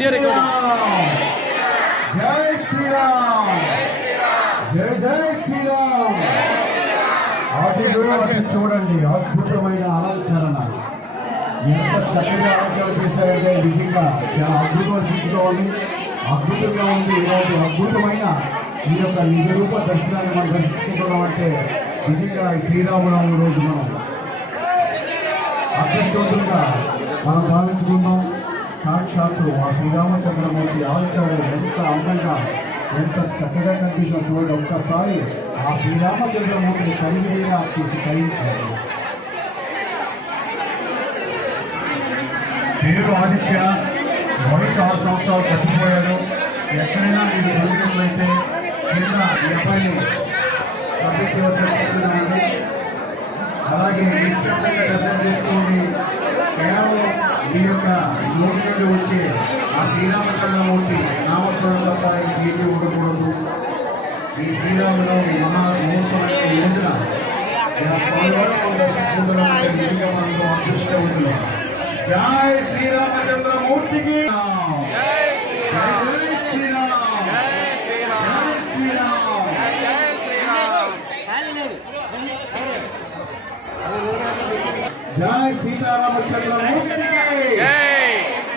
Video recording. జై శ్రీరామ్, జై జై శ్రీరామ్. చూడండి, అద్భుతమైన అలంకరణ ఎంత చక్కగా అలంకరణ చేశారంటే నిజంగా చాలా అద్భుతమైన స్థితిలో ఉంది, అద్భుతంగా ఉంది. ఇలాంటి అద్భుతమైన ఈ యొక్క నిజ రూప దర్శనాన్ని మనం దర్శించుకుంటున్నాం అంటే నిజంగా శ్రీరామనవమి రోజు మనం అదృష్టవంతంగా మనం భావించుకున్నాం. సాక్షాత్తు ఆ శ్రీరామచంద్రమూర్తి ఆవిర్భావం ఎంత అందంగా ఎంత చక్కగా కనిపిస్తున్న చూడండి. ఒక్కసారి ఆ శ్రీరామచంద్రమూర్తిని కలిగిగా చూసి కలిగించారు. పేరు ఆదిత్య, వయసు 6 సంవత్సరాలు తప్పిపోయాడు. ఎక్కడైనా మీరు దొరికినట్లయితే కింద ఈ అబ్బాయిని పంపించవచ్చున్నామండి. అలాగే నిశ్శబ్దంగా దర్శనం చేసుకోండి. కేవలం మీ యొక్క నోటి నుండి వచ్చే ఆ శ్రీరామచంద్రమూర్తి నామస్మరణ తప్ప ఇంకేమీ ఉండకూడదు. ఈ శ్రీరామనవమి మహా మహోత్సవమైన ఈ రోజున నిజంగా మనకు అదృష్టం ఉంటుంది. జై శ్రీరామచంద్రమూర్తికి జై శ్రీరామ్, జై శ్రీరామ్. జై సీతారామచంద్రమూర్తికి,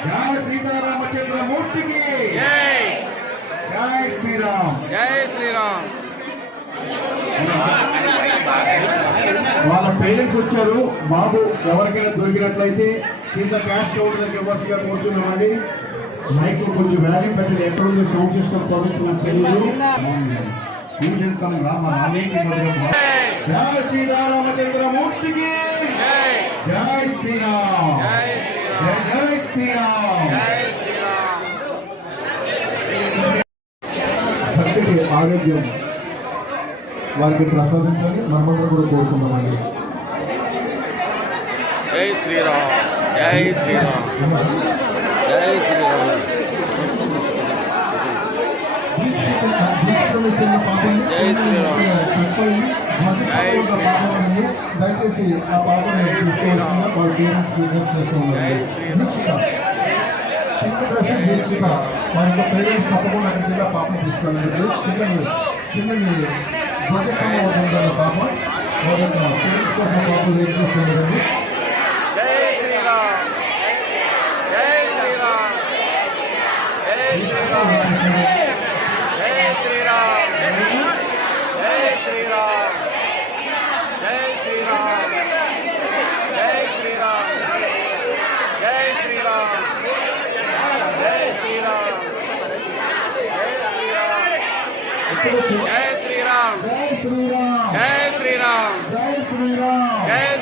జై సీతారామచంద్రమూర్తికి, జై శ్రీరామ్, జై శ్రీరామ్. వాళ్ళ పేరెంట్స్ వచ్చారు. బాబు ఎవరికైనా దొరికినట్లయితే కింద క్యాష్ కౌంటర్ దగ్గర వరుసగా కూర్చున్నామండి. మైక్ కొంచెం వాల్యూ పెట్టండి. ఎక్కడ ఉంది సౌండ్ సిస్టమ్ పడుతున్న తెలియదు. జై శ్రీరామచంద్రమూర్తికి, జై శ్రీరామ్, జై శ్రీరామ్. చక్కటి ఆరోగ్యం వారికి ప్రసాదించాలి మనమందరం కూడా కోరుకుందామండి. జై శ్రీరామ్, జై శ్రీరామ్, జై శ్రీరామ్. జై శ్రీరామ్, దయచేసి ఆ పాపని తీసుకోవాల్సిన వాళ్ళ పేరెంట్స్ చేస్తున్నారు. దీక్షిత వారి యొక్క పేరెంట్స్ తప్పకుండా కింద పాపను తీసుకోవాలండి. కింద ధ్వజస్తంభం అవుతుంటారు పాప పేరెంట్స్ కోసం పాప వెయిట్ చేస్తున్నారండి. జై శ్రీరామ్, జై శ్రీరామ్, జై శ్రీరామ్, జై శ్రీరామ్, జై శ్రీరామ్, జై శ్రీరామ్, జై శ్రీరామ్, జై శ్రీరామ్, జై శ్రీరామ్, జై శ్రీరామ్, జై శ్రీరామ్, జై శ్రీరామ్, జై శ్రీరామ్, జై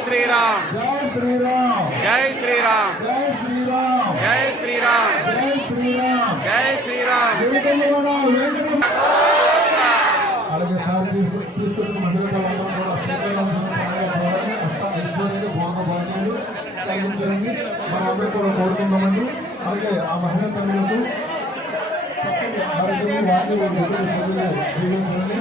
శ్రీరామ్, జై శ్రీరామ్, జై శ్రీరామ్, జై శ్రీరామ్, జై శ్రీరామ్, జై శ్రీరామ్, జై శ్రీరామ్. అలాగే సార్ తీసుకొచ్చిన మహిళల వల్ల కూడా ఐశ్వర్యాలు భోగభాగ్యాలు కలిగించండి మనం అందరూ కూడా కోరుకుందామండి. అలాగే ఆ మహిళా తల్లులకు చక్కని ఆరోగ్యం వాటి జీవించండి.